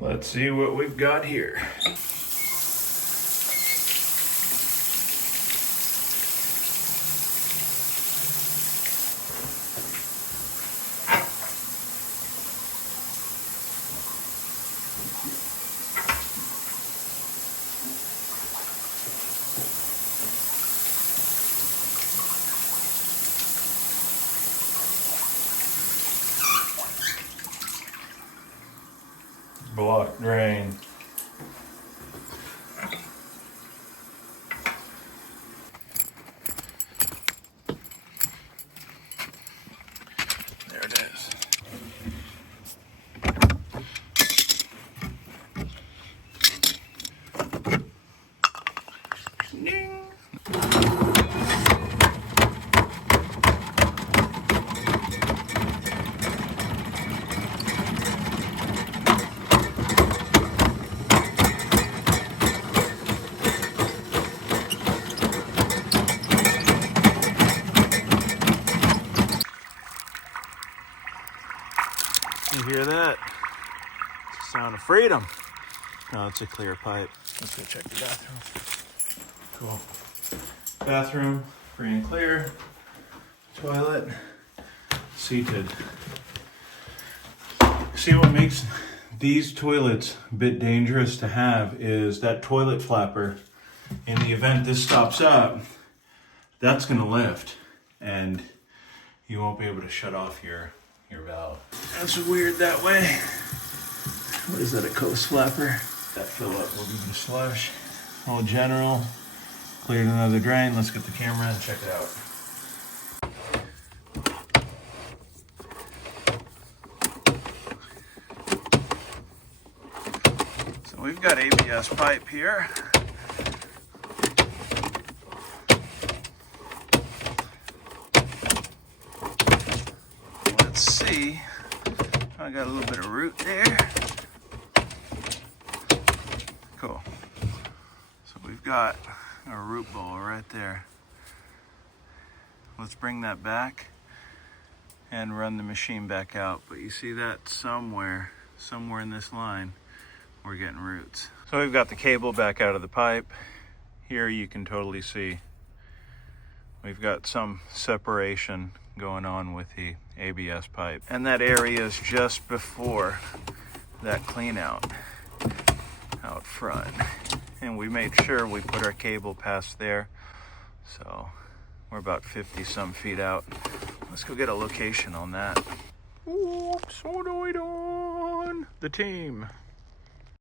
Let's see what we've got here. Block drain. There it is. Ding. You hear that? It's the sound of freedom. No, it's a clear pipe. Let's go check the bathroom. Cool. Bathroom, free and clear. Toilet, seated. See, what makes these toilets a bit dangerous to have is that toilet flapper. In the event this stops up, that's gonna lift and you won't be able to shut off your valve. That's weird that way. What is that, a coast flapper? That fill up, we'll give it a slush. All general, cleared another drain. Let's get the camera and check it out. So we've got ABS pipe here. Let's see. I got a little bit of root there. Cool. So we've got a root ball right there. Let's bring that back and run the machine back out. But you see that somewhere in this line, we're getting roots. So we've got the cable back out of the pipe. Here you can totally see we've got some separation going on with the ABS pipe. And that area is just before that clean out front. And we made sure we put our cable past there. So we're about 50 some feet out. Let's go get a location on that. What's going on? The team.